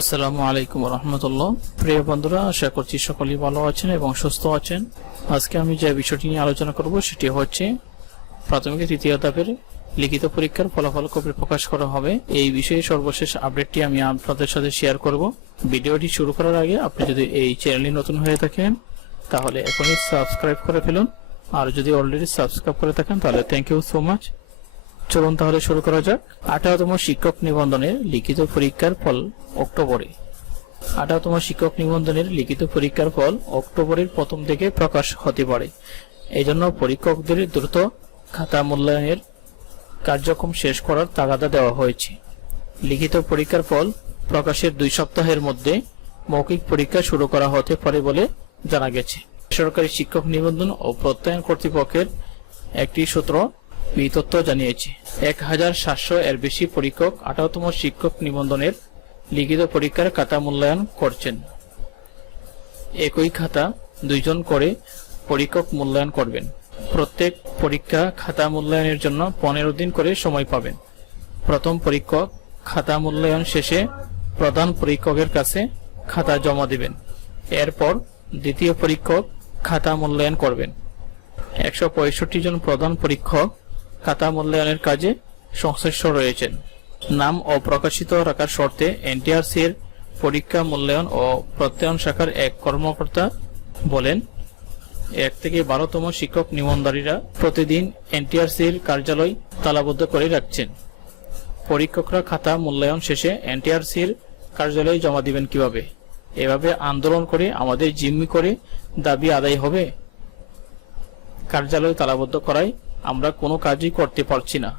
আসসালামু আলাইকুম রহমতুল্লাহ। প্রিয় বন্ধুরা, আশা করছি সকলেই ভালো আছেন এবং সুস্থ আছেন। আজকে আমি যে বিষয়টি নিয়ে আলোচনা করব সেটি হচ্ছে প্রাথমিক তৃতীয় ধাপের লিখিত পরীক্ষার ফলাফল কবে প্রকাশ করা হবে। এই বিষয়ে সর্বশেষ আপডেটটি আমি আপনাদের সাথে শেয়ার করব। ভিডিওটি শুরু করার আগে আপনি যদি এই চ্যানেলে নতুন হয়ে থাকেন তাহলে এখনই সাবস্ক্রাইব করে ফেলুন, আর যদি অলরেডি সাবস্ক্রাইব করে থাকেন তাহলে থ্যাংক ইউ সো মাচ। চলুন তাহলে শুরু করা যাক। 18তম শিক্ষক নিবন্ধনের লিখিত পরীক্ষার ফল অক্টোবরে। 18তম শিক্ষক নিবন্ধনের লিখিত পরীক্ষার ফল অক্টোবরের প্রথম দিকে প্রকাশ হতে পারে। এই জন্য পরীক্ষকদের দ্রুত খাতা মূল্যায়নের কার্যক্রম শেষ করার তাগাদা দেওয়া হয়েছে। লিখিত পরীক্ষার ফল প্রকাশের 2 সপ্তাহের মধ্যে মৌখিক পরীক্ষা শুরু করা হতে পারে বলে জানা গেছে। সরকারি শিক্ষক নিবন্ধন ও প্রত্যয়ন কর্তৃপক্ষের একটি সূত্র এই তথ্য জানিয়েছে। 1700 এর বেশি পরীক্ষক 18তম শিক্ষক নিবন্ধনের লিখিত পরীক্ষার খাতা মূল্যায়ন করছেন। একই খাতা 2 জন করে পরীক্ষক মূল্যায়ন করবেন। প্রত্যেক পরীক্ষা খাতা মূল্যায়নের জন্য 15 দিন করে সময় পাবেন। প্রথম পরীক্ষক খাতা মূল্যায়ন শেষে প্রধান পরীক্ষকের কাছে খাতা জমা দেবেন। এরপর দ্বিতীয় পরীক্ষক খাতা মূল্যায়ন করবেন। 165 জন প্রধান পরীক্ষক খাতা মূল্যায়নের কাজে সংশ্লিষ্ট রয়েছেন। নাম অপ্রকাশিত রাখার শর্তে এনটিআরসি এর পরীক্ষা মূল্যায়ন ও প্রত্যয়ন শাখার এক কর্মকর্তা বলেন, 1 থেকে 12তম শিক্ষক নিবন্ধনকারীরা প্রতিদিন এনটিআরসি এর কার্যালয় তালাবদ্ধ করে রাখছেন। পরীক্ষকরা খাতা মূল্যায়ন শেষে এনটিআরসি এর কার্যালয়ে জমা দিবেন কিভাবে? এভাবে আন্দোলন করে আমাদের জিম্মি করে দাবি আদায় হবে? কার্যালয় তালাবদ্ধ করায় আমরা কোনো কাজই করতে পারছি না।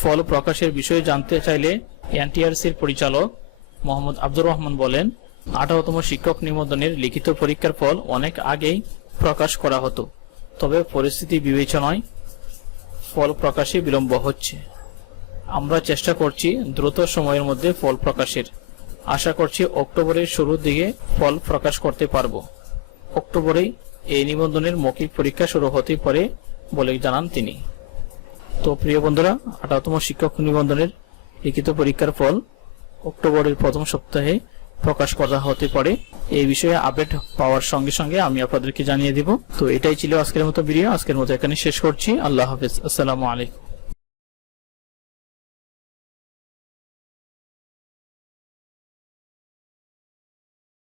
ফল প্রকাশের বিষয়ে জানতে চাইলে এনটিআরসির পরিচালক মোহাম্মদ আব্দুর রহমান বলেন, 18তম শিক্ষক নিবন্ধনের লিখিত পরীক্ষার ফল অনেক আগেই প্রকাশ করা হতো, তবে পরিস্থিতি বিবেচনায় ফল প্রকাশে বিলম্ব হচ্ছে। আমরা চেষ্টা করছি দ্রুত সময়ের মধ্যে ফল প্রকাশের। আশা করছি অক্টোবরের শুরুর দিকে ফল প্রকাশ করতে পারব। অক্টোবরেই এই নিবন্ধনের মৌখিক পরীক্ষা শুরু হতে পারে বলে জানান তিনি। তো প্রিয় বন্ধুরা, 18তম শিক্ষক নিবন্ধনের লিখিত পরীক্ষার ফল অক্টোবরের প্রথম সপ্তাহে প্রকাশ করা হতে পারে। এই বিষয়ে আপডেট পাওয়ার সঙ্গে সঙ্গে আমি আপনাদেরকে জানিয়ে দিব। তো এটাই ছিল আজকের মতো ভিডিও। আজকের মতো এখানে শেষ করছি। আল্লাহ হাফেজ। আসসালামু আলাইকুম।